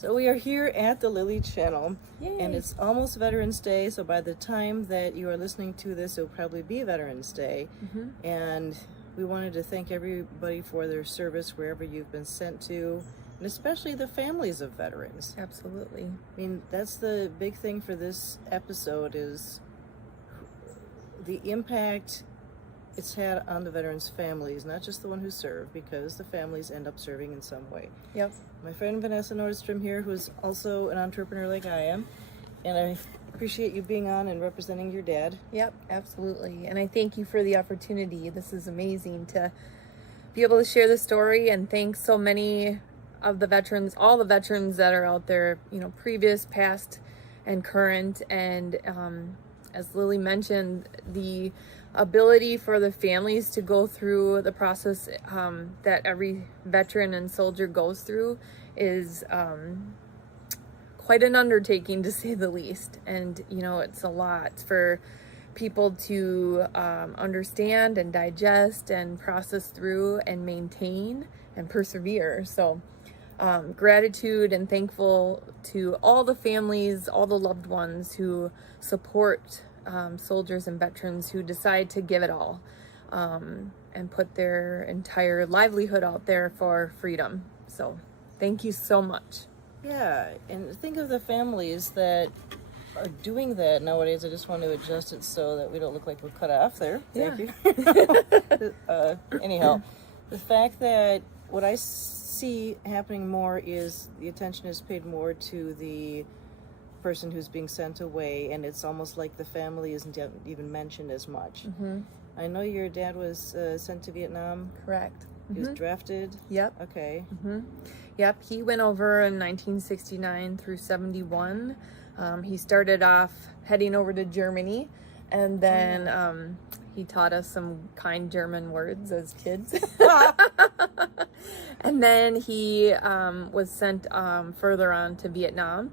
So we are here at the Lily Channel. Yay. And it's almost Veterans Day, so by the time that you are listening to this, it'll probably be Veterans Day. And we wanted to thank everybody for their service wherever you've been sent to, and especially the families of veterans. Absolutely. I mean, that's the big thing for this episode, is the impact it's had on the veterans' families, not just the one who served, because the families end up serving in some way. Yep. My friend Vanessa Nordstrom here, who's also an entrepreneur like I am, and I appreciate you being on and representing your dad. Yep, absolutely. And I thank you for the opportunity. This is amazing to be able to share the story, and thank so many of the veterans, all the veterans that are out there, previous, past, and current. And as Lily mentioned, the ability for the families to go through the process that every veteran and soldier goes through is quite an undertaking, to say the least. And it's a lot for people to understand and digest and process through and maintain and persevere. So gratitude and thankful to all the families, all the loved ones who support soldiers and veterans who decide to give it all and put their entire livelihood out there for freedom. So thank you so much. Yeah, and think of the families that are doing that nowadays. I just want to adjust it so that we don't look like we're cut off there. Thank you. Anyhow, the fact that what I see happening more is the attention is paid more to the person who's being sent away, and it's almost like the family isn't even mentioned as much. I know your dad was sent to Vietnam. Correct. He was drafted. Yep. Okay. Yep. He went over in 1969 through 71. He started off heading over to Germany, and then he taught us some kind German words as kids. And then he was sent further on to Vietnam.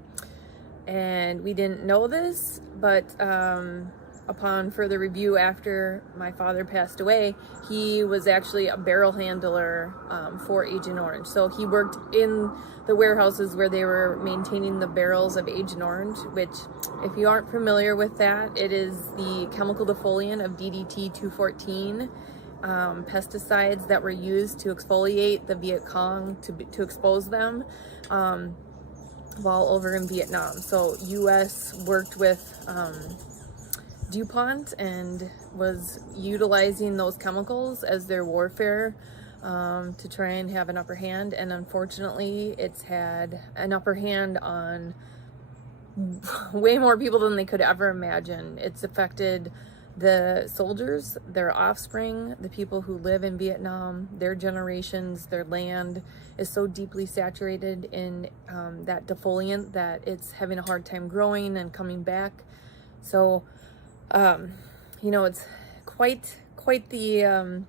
And we didn't know this, but upon further review after my father passed away, he was actually a barrel handler for Agent Orange. So he worked in the warehouses where they were maintaining the barrels of Agent Orange, which, if you aren't familiar with that, it is the chemical defoliant of DDT 214 pesticides that were used to exfoliate the Viet Cong, to expose them while over in Vietnam. So U.S. worked with DuPont and was utilizing those chemicals as their warfare to try and have an upper hand. And unfortunately, it's had an upper hand on way more people than they could ever imagine. It's affected the soldiers, their offspring, the people who live in Vietnam, their generations. Their land is so deeply saturated in that defoliant that it's having a hard time growing and coming back. So, it's quite the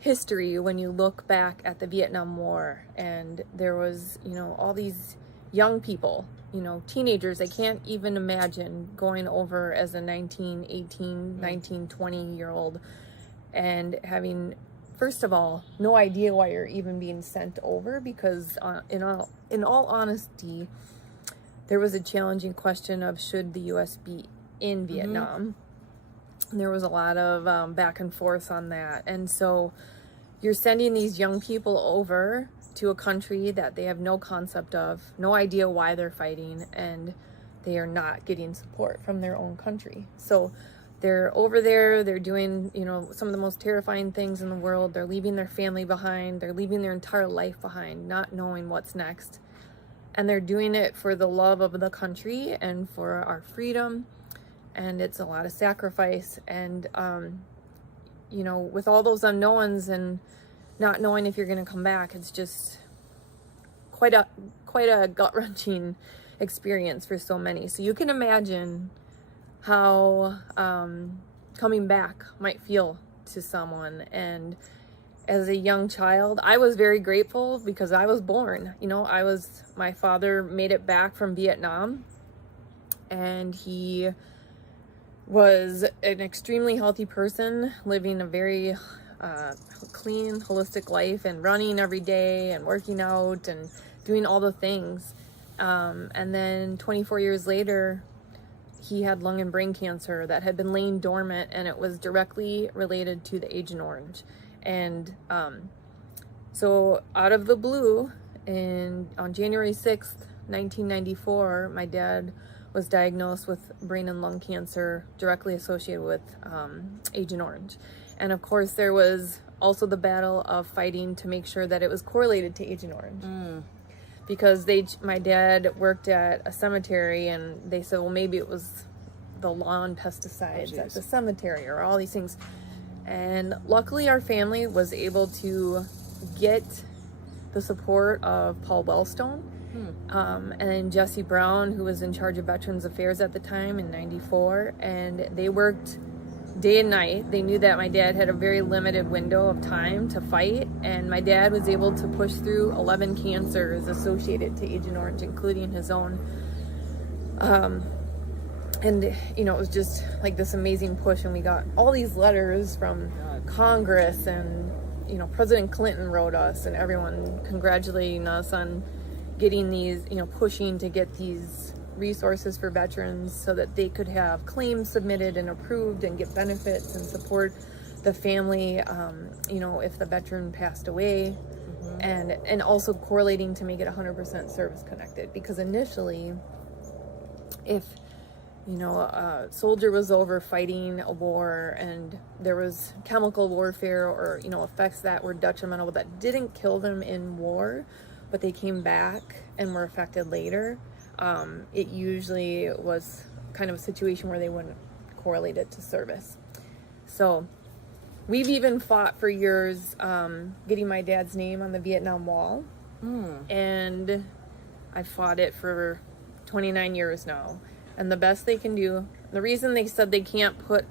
history when you look back at the Vietnam War. And there was, all these young people, teenagers. I can't even imagine going over as a 19, 18, 19, 20-year-old and having, first of all, no idea why you're even being sent over, because in all honesty, there was a challenging question of should the U.S. be in Vietnam. And there was a lot of back and forth on that. And so you're sending these young people over to a country that they have no concept of, no idea why they're fighting, and they are not getting support from their own country. So they're over there, they're doing, some of the most terrifying things in the world. They're leaving their family behind, they're leaving their entire life behind, not knowing what's next. And they're doing it for the love of the country and for our freedom. And it's a lot of sacrifice. And, with all those unknowns and not knowing if you're going to come back, it's just quite a gut-wrenching experience for so many. So you can imagine how coming back might feel to someone. And as a young child, I was very grateful because I was born. My father made it back from Vietnam, and he was an extremely healthy person, living a very clean, holistic life, and running every day and working out and doing all the things. And then 24 years later, he had lung and brain cancer that had been laying dormant, and it was directly related to the Agent Orange. And so out of the blue, on January 6th, 1994, my dad was diagnosed with brain and lung cancer directly associated with Agent Orange. And of course, there was also the battle of fighting to make sure that it was correlated to Agent Orange. Because my dad worked at a cemetery, and they said, well, maybe it was the lawn pesticides at the cemetery or all these things. And luckily, our family was able to get the support of Paul Wellstone and Jesse Brown, who was in charge of Veterans Affairs at the time in '94. And they worked day and night. They knew that my dad had a very limited window of time to fight, and my dad was able to push through 11 cancers associated to Agent Orange, including his own. And you know, it was just like this amazing push, and we got all these letters from Congress, and you know, President Clinton wrote us, and everyone congratulating us on getting these, you know, pushing to get these resources for veterans so that they could have claims submitted and approved and get benefits and support the family, you know, if the veteran passed away, and also correlating to make it 100% service connected. Because initially, if, you know, a soldier was over fighting a war and there was chemical warfare or, you know, effects that were detrimental that didn't kill them in war, but they came back and were affected later, it usually was kind of a situation where they wouldn't correlate it to service. So we've even fought for years getting my dad's name on the Vietnam Wall. And I've fought it for 29 years now. And the best they can do, the reason they said they can't put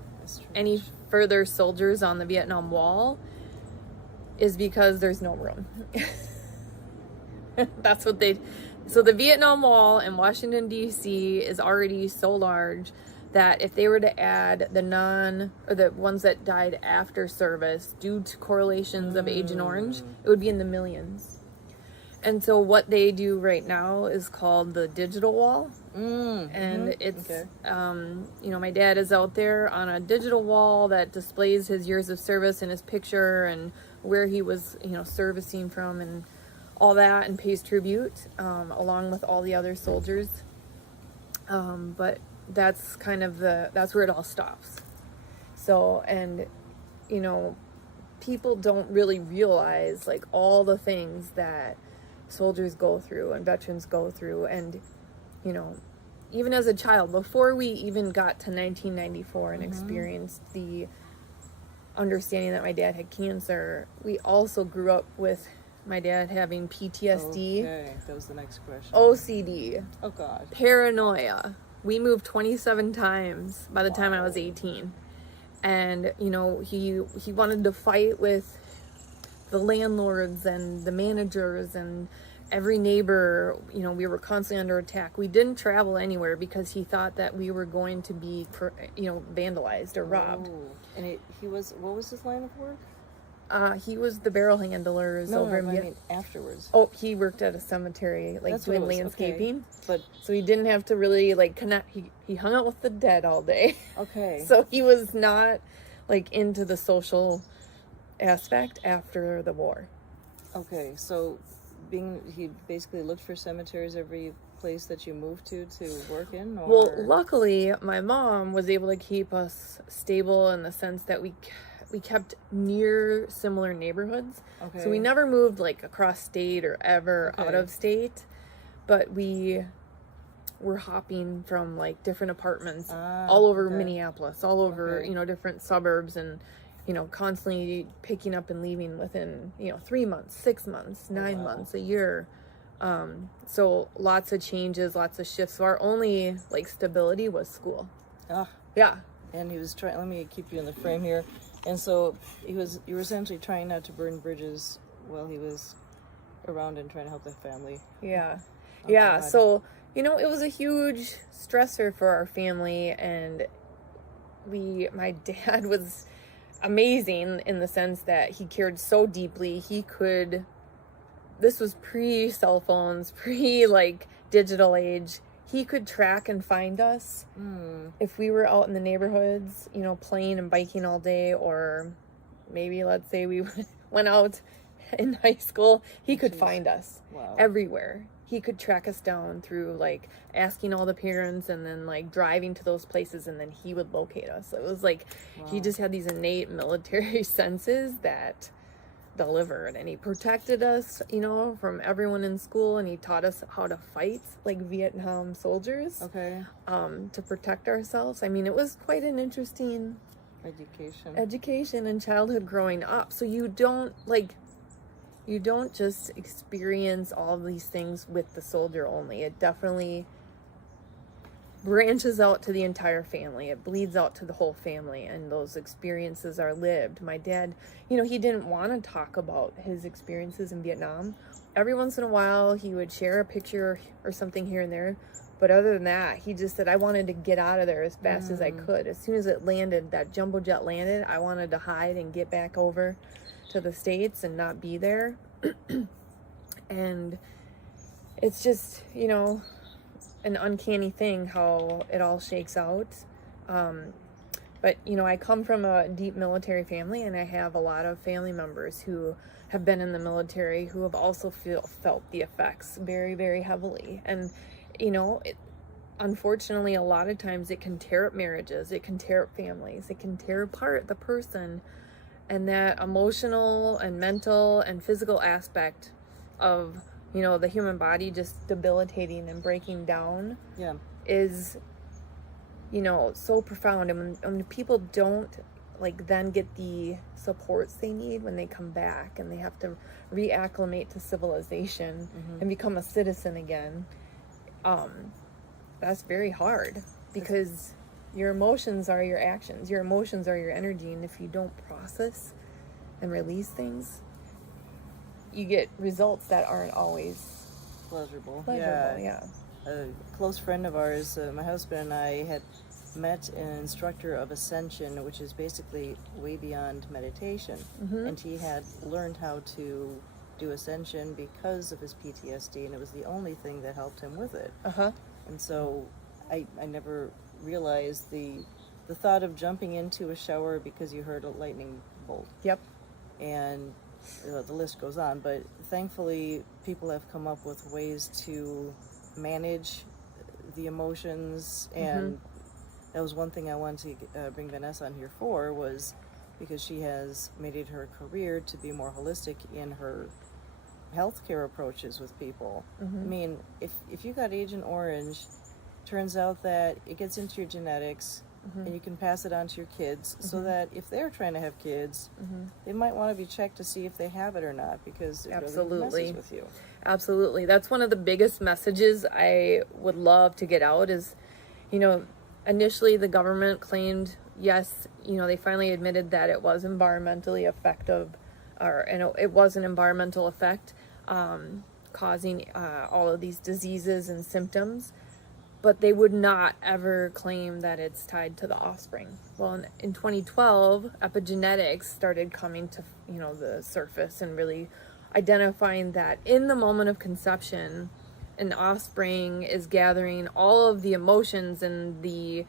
any further soldiers on the Vietnam Wall is because there's no room. That's what so the Vietnam Wall in Washington, D.C. is already so large that if they were to add the ones that died after service due to correlations of Agent Orange, it would be in the millions. And so what they do right now is called the digital wall. And it's, you know, my dad is out there on a digital wall that displays his years of service and his picture and where he was, you know, servicing from and all that, and pays tribute along with all the other soldiers. But that's kind of that's where it all stops. So, and, you know, people don't really realize like all the things that soldiers go through and veterans go through. And, you know, even as a child, before we even got to 1994 and experienced the understanding that my dad had cancer, we also grew up with my dad having PTSD. Okay, that was the next question. OCD. Oh, God. Paranoia. We moved 27 times by the time I was 18. And, you know, he wanted to fight with the landlords and the managers and every neighbor. You know, we were constantly under attack. We didn't travel anywhere because he thought that we were going to be, you know, vandalized or robbed. And he was, what was his line of work? He was the barrel handlers over in I mean afterwards. Oh, he worked at a cemetery, like That's doing what it was, landscaping. okay. But so he didn't have to really like connect. He hung out with the dead all day. Okay. So he was not like into the social aspect after the war. Okay, so he basically looked for cemeteries every place that you moved to work in? Or? Well, luckily, my mom was able to keep us stable in the sense that we kept near similar neighborhoods. Okay. So we never moved like across state or ever out of state, but we were hopping from like different apartments all over Minneapolis, all over, you know, different suburbs, and, you know, constantly picking up and leaving within, you know, 3 months, 6 months, 9 months, a year. So lots of changes, lots of shifts. So our only like stability was school. Yeah. And he was trying, let me keep you in the frame here. And so you were essentially trying not to burn bridges while he was around and trying to help the family. Yeah. Oh, yeah. God. So, you know, it was a huge stressor for our family, and my dad was amazing in the sense that he cared so deeply. He could this was pre-cell phones, like digital age. He could track and find us if we were out in the neighborhoods, you know, playing and biking all day, or maybe let's say we went out in high school. He could find us everywhere. He could track us down through like asking all the parents and then like driving to those places, and then he would locate us. It was like he just had these innate military senses that delivered, and he protected us, you know, from everyone in school, and he taught us how to fight like Vietnam soldiers to protect ourselves. I mean, it was quite an interesting education and childhood growing up. So you don't just experience all of these things with the soldier only. It definitely branches out to the entire family. It bleeds out to the whole family, and those experiences are lived. My dad, you know, he didn't want to talk about his experiences in Vietnam. Every once in a while, he would share a picture or something here and there. But other than that, he just said, I wanted to get out of there as fast as I could. As soon as it landed, that jumbo jet landed, I wanted to hide and get back over to the States and not be there. And it's just, you know, an uncanny thing how it all shakes out. But, you know, I come from a deep military family, and I have a lot of family members who have been in the military who have also felt the effects very, very heavily. And, you know, unfortunately, a lot of times it can tear up marriages, it can tear up families, it can tear apart the person. And that emotional and mental and physical aspect of, you know, the human body just debilitating and breaking down is, you know, so profound. And when people don't like then get the supports they need when they come back and they have to reacclimate to civilization and become a citizen again, that's very hard, because your emotions are your actions. Your emotions are your energy. And if you don't process and release things, you get results that aren't always pleasurable. Yeah. A close friend of ours, my husband and I, had met an instructor of ascension, which is basically way beyond meditation. And he had learned how to do ascension because of his PTSD, and it was the only thing that helped him with it. And so I never realized the thought of jumping into a shower because you heard a lightning bolt. And the list goes on, but thankfully people have come up with ways to manage the emotions, and that was one thing I wanted to bring Vanessa on here for, was because she has made it her career to be more holistic in her healthcare approaches with people. I mean, if you got Agent Orange, turns out that it gets into your genetics, and you can pass it on to your kids, so that if they're trying to have kids, they might want to be checked to see if they have it or not, because it really messes with you. Absolutely. That's one of the biggest messages I would love to get out is, you know, initially the government claimed, yes, you know, they finally admitted that it was environmentally effective, and it was an environmental effect causing all of these diseases and symptoms. But they would not ever claim that it's tied to the offspring. Well, in 2012, epigenetics started coming to, you know, the surface, and really identifying that in the moment of conception, an offspring is gathering all of the emotions and the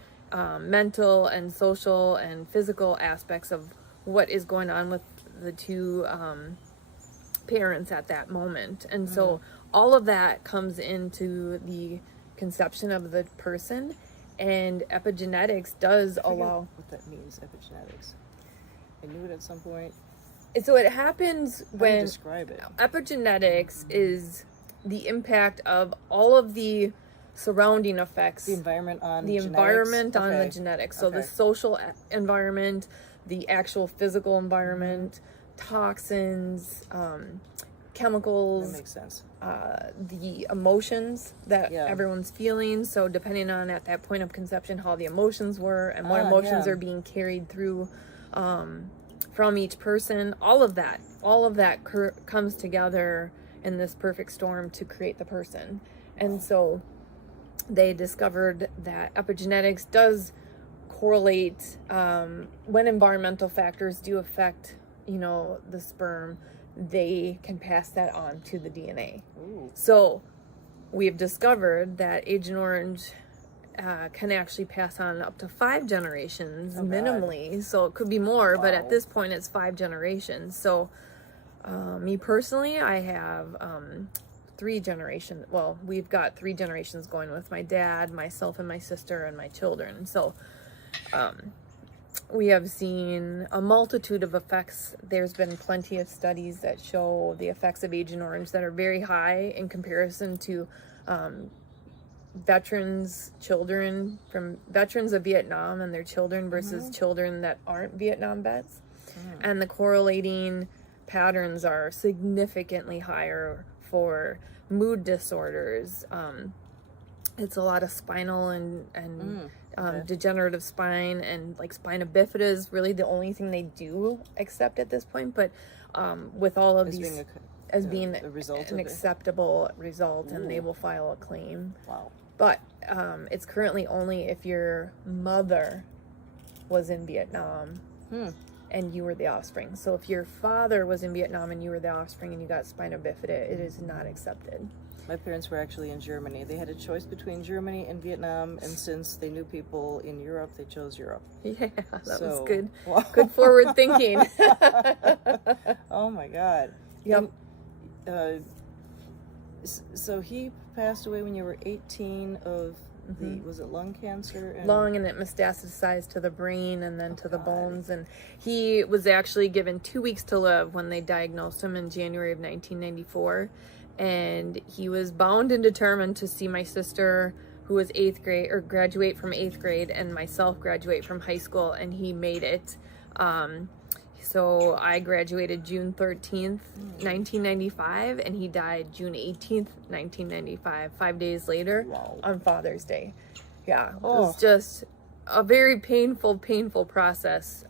mental and social and physical aspects of what is going on with the two parents at that moment. And so all of that comes into the conception of the person, and epigenetics does allow. What that means, epigenetics. I knew it at some point. So it happens when describe it. Epigenetics is the impact of all of the surrounding effects, the environment on the genetics. So the social environment, the actual physical environment, toxins, chemicals. That makes sense. The emotions that everyone's feeling. So depending on at that point of conception how the emotions were and what emotions are being carried through from each person, all of that comes together in this perfect storm to create the person. And so they discovered that epigenetics does correlate when environmental factors do affect, you know, the sperm, they can pass that on to the DNA. Ooh. So we've discovered that Agent Orange can actually pass on up to 5 generations minimally. So it could be more, but at this point it's 5 generations. So me personally, I have 3 generations. Well, we've got 3 generations going with my dad, myself, and my sister, and my children. So we have seen a multitude of effects. There's been plenty of studies that show the effects of Agent Orange that are very high in comparison to veterans, children from veterans of Vietnam and their children versus children that aren't Vietnam vets. And the correlating patterns are significantly higher for mood disorders. It's a lot of spinal and degenerative spine, and like spina bifida is really the only thing they do accept at this point. But with all of these as being an acceptable result, and they will file a claim. Wow. But it's currently only if your mother was in Vietnam and you were the offspring. So if your father was in Vietnam and you were the offspring and you got spina bifida, it is not accepted. My parents were actually in Germany. They had a choice between Germany and Vietnam, and since they knew people in Europe, they chose Europe. Yeah, that was good. Wow. Good forward thinking. Oh my God. Yep. And, so he passed away when you were 18 of the, was it lung cancer? Lung, and it metastasized to the brain and then to the bones. And he was actually given 2 weeks to live when they diagnosed him in January of 1994. And he was bound and determined to see my sister, who was 8th grade, or graduate from 8th grade, and myself graduate from high school, and he made it. So I graduated June 13th, 1995, and he died June 18th, 1995, 5 days later on Father's Day. Yeah, it was just a very painful process.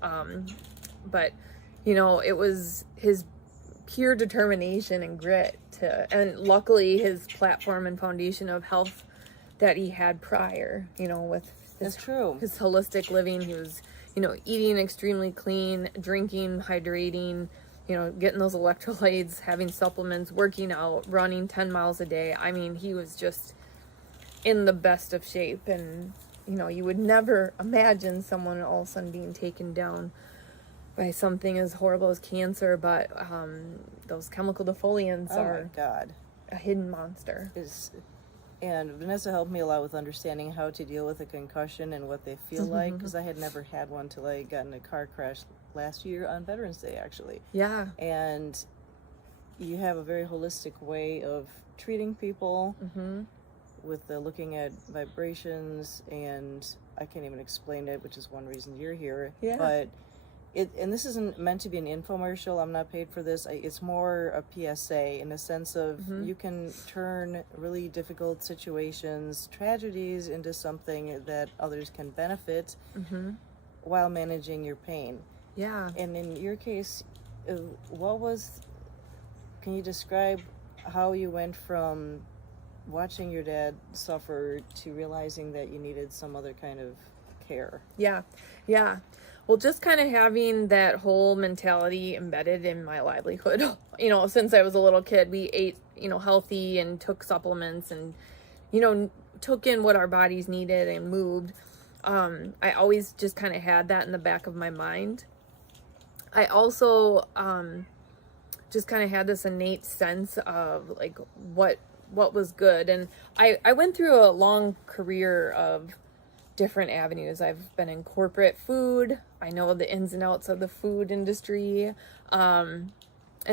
But, you know, it was his pure determination and grit and luckily his platform and foundation of health that he had prior, you know, with his holistic living. He was, you know, eating extremely clean, drinking, hydrating, you know, getting those electrolytes, having supplements, working out, running 10 miles a day. I mean, he was just in the best of shape. And, you know, you would never imagine someone all of a sudden being taken down by something as horrible as cancer, but those chemical defoliants are a hidden monster. And Vanessa helped me a lot with understanding how to deal with a concussion and what they feel like, because I had never had one till I got in a car crash last year on Veterans Day, actually. Yeah. And you have a very holistic way of treating people with looking at vibrations, and I can't even explain it, which is one reason you're here. Yeah. But and this isn't meant to be an infomercial. I'm not paid for this. It's more a PSA in the sense of you can turn really difficult situations, tragedies, into something that others can benefit while managing your pain. Yeah. And in your case, can you describe how you went from watching your dad suffer to realizing that you needed some other kind of care? Yeah. Well, just kind of having that whole mentality embedded in my livelihood. You know, since I was a little kid, we ate, you know, healthy and took supplements and, you know, took in what our bodies needed and moved. I always just kind of had that in the back of my mind. I also just kind of had this innate sense of like what was good. And I went through a long career of different avenues. I've been in corporate food. I know the ins and outs of the food industry. And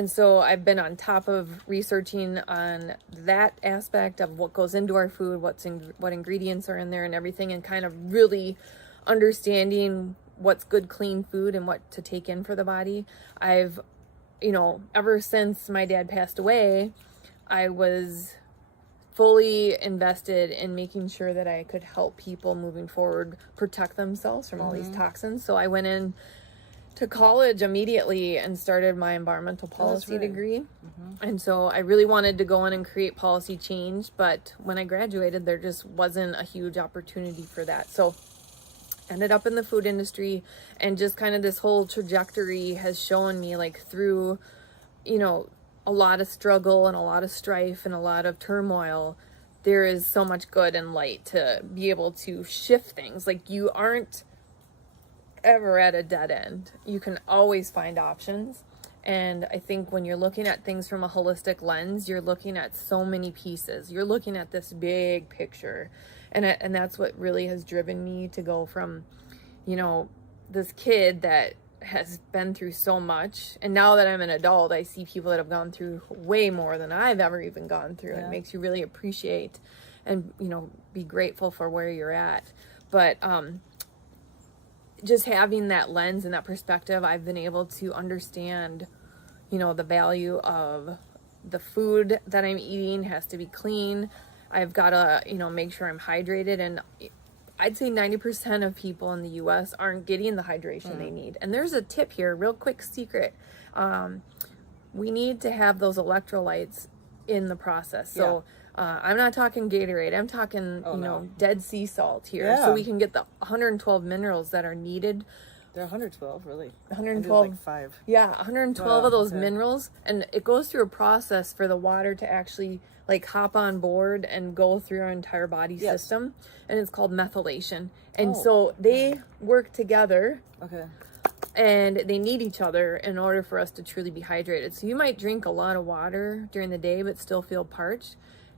so I've been on top of researching on that aspect of what goes into our food, what ingredients are in there and everything, and kind of really understanding what's good, clean food and what to take in for the body. I've, you know, ever since my dad passed away, I was fully invested in making sure that I could help people moving forward protect themselves from all these toxins. So I went in to college immediately and started my environmental policy degree. And so I really wanted to go in and create policy change, but when I graduated, there just wasn't a huge opportunity for that. So ended up in the food industry, and just kind of this whole trajectory has shown me, like, through a lot of struggle and a lot of strife and a lot of turmoil, there is so much good and light to be able to shift things. Like, you aren't ever at a dead end. You can always find options. And I think when you're looking at things from a holistic lens, you're looking at so many pieces. You're looking at this big picture. And that's what really has driven me to go from, this kid that has been through so much. And now that I'm an adult, I see people that have gone through way more than I've ever even gone through. Yeah. It makes you really appreciate and, be grateful for where you're at. But just having that lens and that perspective, I've been able to understand, the value of the food that I'm eating has to be clean. I've got to, make sure I'm hydrated. And I'd say 90% of people in the U.S. aren't getting the hydration they need. And there's a tip here, real quick secret. We need to have those electrolytes in the process. So I'm not talking Gatorade. I'm talking, Dead Sea salt here. Yeah. So we can get the 112 minerals that are needed. They're 112, really. 112. Like 5. Yeah, 112 of those minerals. And it goes through a process for the water to actually hop on board and go through our entire body system. And it's called methylation. And so they work together. Okay. And they need each other in order for us to truly be hydrated. So you might drink a lot of water during the day, but still feel parched.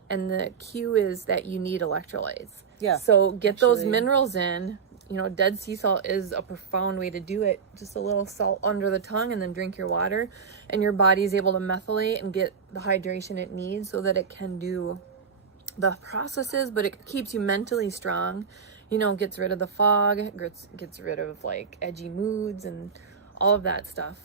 And the cue is that you need electrolytes. Yeah. So get those minerals in. Dead sea salt is a profound way to do it. Just a little salt under the tongue and then drink your water. And your body is able to methylate and get the hydration it needs so that it can do the processes, but it keeps you mentally strong. Gets rid of the fog, gets rid of edgy moods and all of that stuff.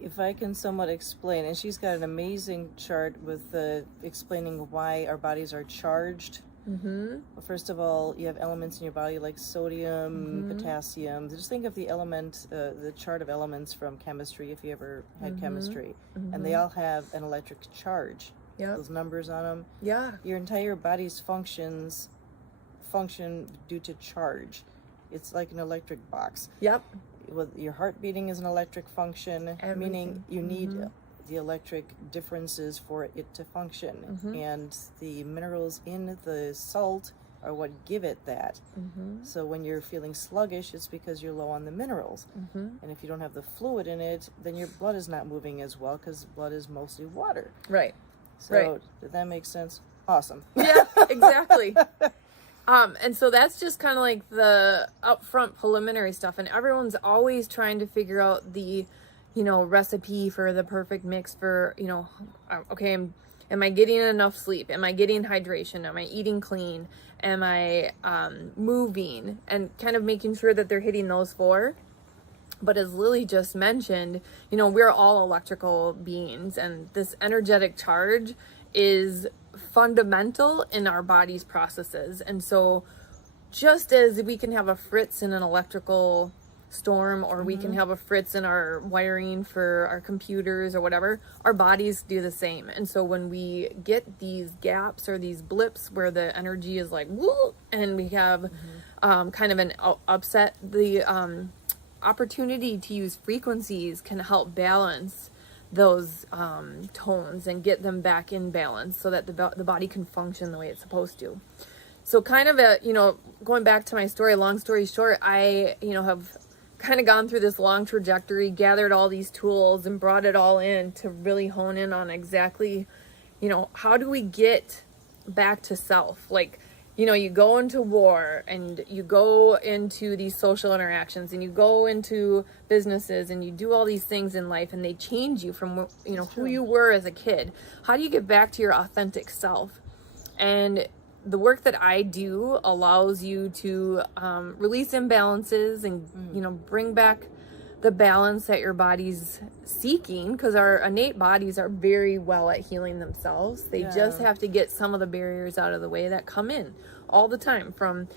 If I can somewhat explain, and she's got an amazing chart with explaining why our bodies are charged. Mm-hmm. Well, first of all, you have elements in your body like sodium, potassium. Just think of the chart of elements from chemistry, if you ever had chemistry. And they all have an electric charge. Yep. Those numbers on them. Yeah. Your entire body's function due to charge. It's like an electric box. Yep. Your heart beating is an electric function, meaning you need the electric differences for it to function. And the minerals in the salt are what give it that. So when you're feeling sluggish, it's because you're low on the minerals. And if you don't have the fluid in it, then your blood is not moving as well because blood is mostly water. Right. So did that make sense? Awesome. Yeah, exactly. And so that's just kind of like the upfront preliminary stuff. And everyone's always trying to figure out the, recipe for the perfect mix for, okay, am I getting enough sleep? Am I getting hydration? Am I eating clean? Am I moving? And kind of making sure that they're hitting those 4. But as Lily just mentioned, we're all electrical beings, and this energetic charge is fundamental in our body's processes. And so just as we can have a fritz in an electrical storm, or we can have a fritz in our wiring for our computers or whatever, our bodies do the same. And so when we get these gaps or these blips where the energy is like woo, and we have kind of an upset, the opportunity to use frequencies can help balance those tones and get them back in balance so that the body can function the way it's supposed to. So kind of going back to my story, long story short, I, have kind of gone through this long trajectory, gathered all these tools and brought it all in to really hone in on exactly, how do we get back to self? You go into war and you go into these social interactions and you go into businesses and you do all these things in life and they change you from, who you were as a kid. How do you get back to your authentic self? And the work that I do allows you to release imbalances and, bring back the balance that your body's seeking, because our innate bodies are very well at healing themselves. They just have to get some of the barriers out of the way that come in all the time from,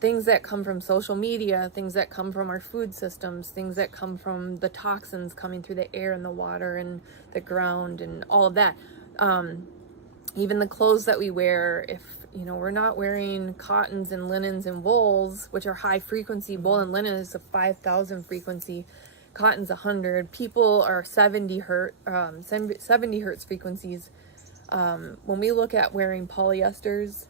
things that come from social media, things that come from our food systems, things that come from the toxins coming through the air and the water and the ground and all of that. Even the clothes that we wear, if we're not wearing cottons and linens and wools, which are high frequency. Wool and linen is a 5,000 frequency. cotton's 100, people are 70 hertz frequencies. When we look at wearing polyesters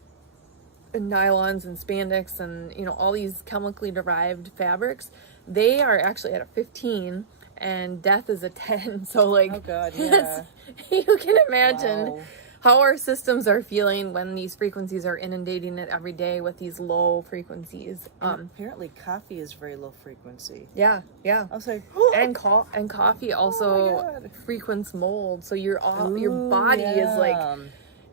and nylons and spandex and, you know, all these chemically derived fabrics, they are actually at a 15 and death is a 10. So like, oh God, yeah. You can imagine Wow. how our systems are feeling when these frequencies are inundating it every day with these low frequencies. Apparently coffee is very low frequency. Yeah. I was like, And coffee also God. frequents mold. So your Ooh, body is like, yeah.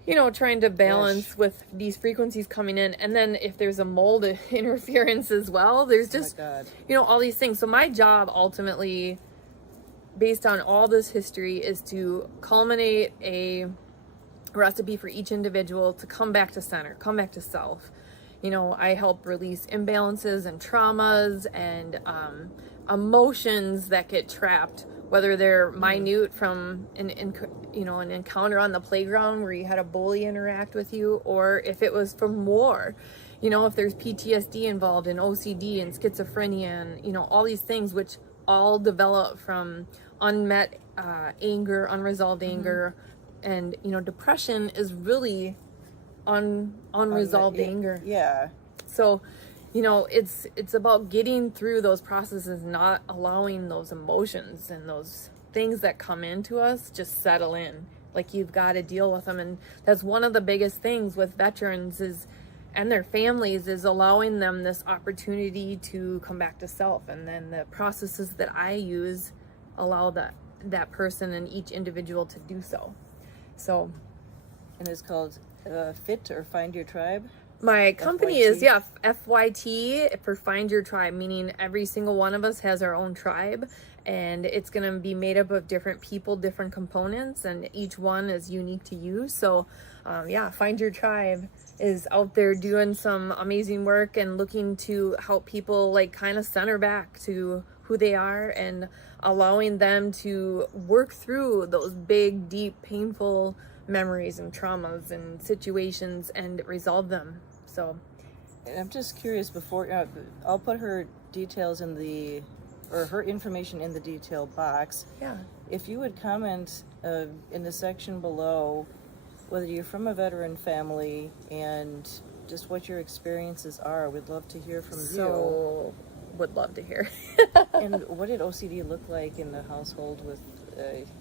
you know, trying to balance Gosh. with these frequencies coming in. And then if there's a mold interference as well, there's just, oh my God. you know, all these things. So my job ultimately, based on all this history, is to culminate a recipe for each individual to come back to center, come back to self. You know, I help release imbalances and traumas and emotions that get trapped, whether they're minute from an encounter on the playground where you had a bully interact with you, or if it was from war. You know, if there's PTSD involved and OCD and schizophrenia and, you know, all these things which all develop from unmet anger, unresolved anger. And, you know, depression is really unresolved anger. Yeah. So, you know, it's about getting through those processes, not allowing those emotions and those things that come into us just settle in. Like, you've got to deal with them. And that's one of the biggest things with veterans and their families, is allowing them this opportunity to come back to self. And then the processes that I use allow that person and each individual to do so. So, And it's called FIT, or Find Your Tribe. my company FYT? is FYT for Find Your Tribe, meaning every single one of us has our own tribe, and it's going to be made up of different people, different components, and each one is unique to you. So Find Your Tribe is out there doing some amazing work and looking to help people like kind of center back to who they are and allowing them to work through those big, deep, painful memories and traumas and situations and resolve them. So, And I'm just curious, before I'll put her details her information in the detail box. yeah. If you would comment in the section below whether you're from a veteran family and just what your experiences are, we'd love to hear from So, would love to hear. you. And what did OCD look like in the household with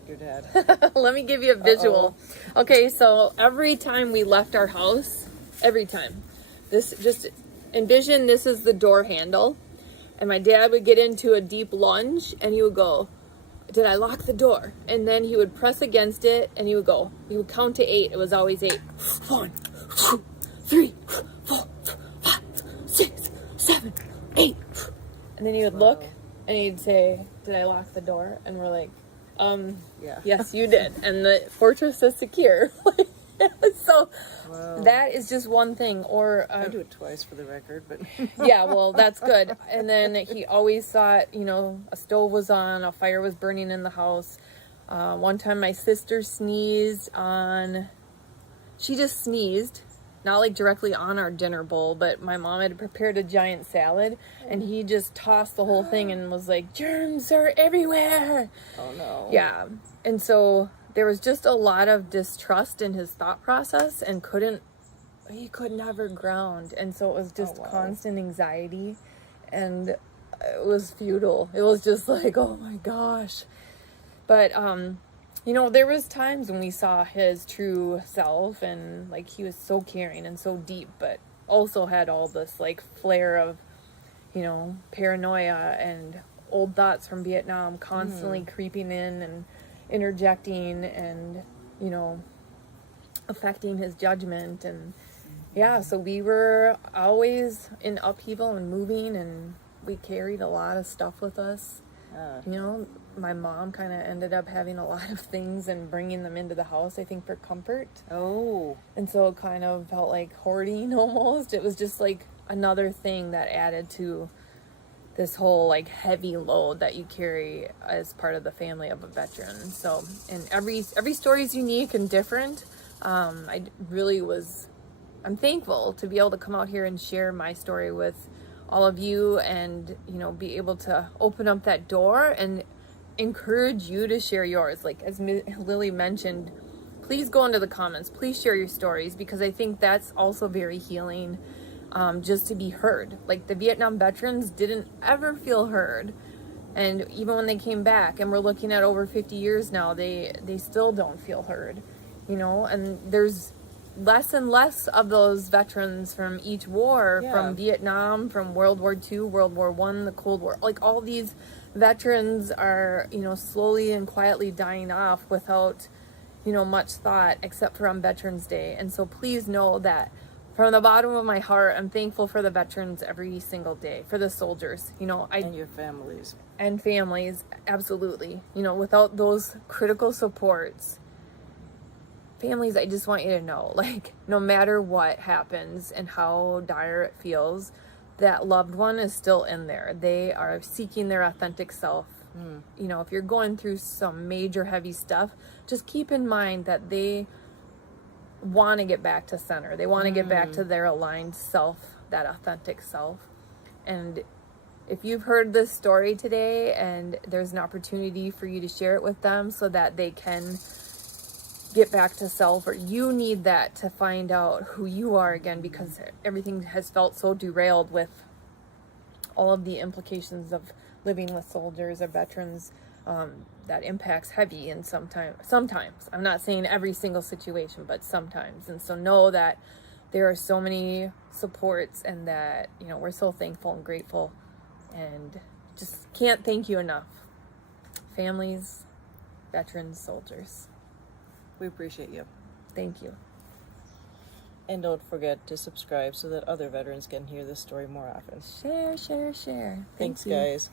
your dad? Let me give you a visual. Okay, so every time we left our house, just envision this is the door handle, and my dad would get into a deep lunge and he would go, "Did I lock the door?" And then he would press against it and he would count to 8. It was always 8. 1, 2, 3, 4, 5, 6, 7, 8. And then he would look and he'd say, "Did I lock the door?" And we're like, Yeah. yes, you did. And the fortress is secure. So Wow. that is just one thing. Or I do it twice for the record, but yeah, well, that's good. And then he always thought, you know, a stove was on, a fire was burning in the house. One time my sister she just sneezed, not like directly on our dinner bowl, but my mom had prepared a giant salad and he just tossed the whole thing and was like, "Germs are everywhere." oh no. Yeah. And so there was just a lot of distrust in his thought process and he could never ground. And so it was just constant anxiety and it was futile. It was just like, oh my gosh. But, you know, there was times when we saw his true self and like he was so caring and so deep, but also had all this like flare of, you know, paranoia and old thoughts from Vietnam constantly creeping in and interjecting and, you know, affecting his judgment. And yeah, so we were always in upheaval and moving, and we carried a lot of stuff with us. You know, my mom kind of ended up having a lot of things and bringing them into the house, I think, for comfort. Oh. And so it kind of felt like hoarding almost. It was just like another thing that added to this whole like heavy load that you carry as part of the family of a veteran. So, and every story is unique and different. I'm thankful to be able to come out here and share my story with all of you and, you know, be able to open up that door and encourage you to share yours. Like as Lily mentioned, please go into the comments, please share your stories, because I think that's also very healing, just to be heard. Like the Vietnam veterans didn't ever feel heard. And even when they came back, and we're looking at over 50 years now, they still don't feel heard, you know, and there's less and less of those veterans from each war, from Vietnam, from World War II, World War I, the Cold War. Like all these veterans are, you know, slowly and quietly dying off without, you know, much thought, except for on Veterans Day. And so please know that from the bottom of my heart, I'm thankful for the veterans every single day, for the soldiers, you know, and your families. And families, absolutely. You know, without those critical supports, families, I just want you to know, like, no matter what happens and how dire it feels, that loved one is still in there. They are seeking their authentic self. You know, if you're going through some major heavy stuff, just keep in mind that they want to get back to center. They want to get back to their aligned self, that authentic self. And if you've heard this story today and there's an opportunity for you to share it with them so that they can get back to self, or you need that to find out who you are again, because everything has felt so derailed with all of the implications of living with soldiers or veterans, that impacts heavy. And sometimes I'm not saying every single situation, but sometimes. And so know that there are so many supports, and that, you know, we're so thankful and grateful, and just can't thank you enough. Families, veterans, soldiers, We appreciate you. thank you. And don't forget to subscribe so that other veterans can hear this story more often. Share. Thanks, Thank you. guys.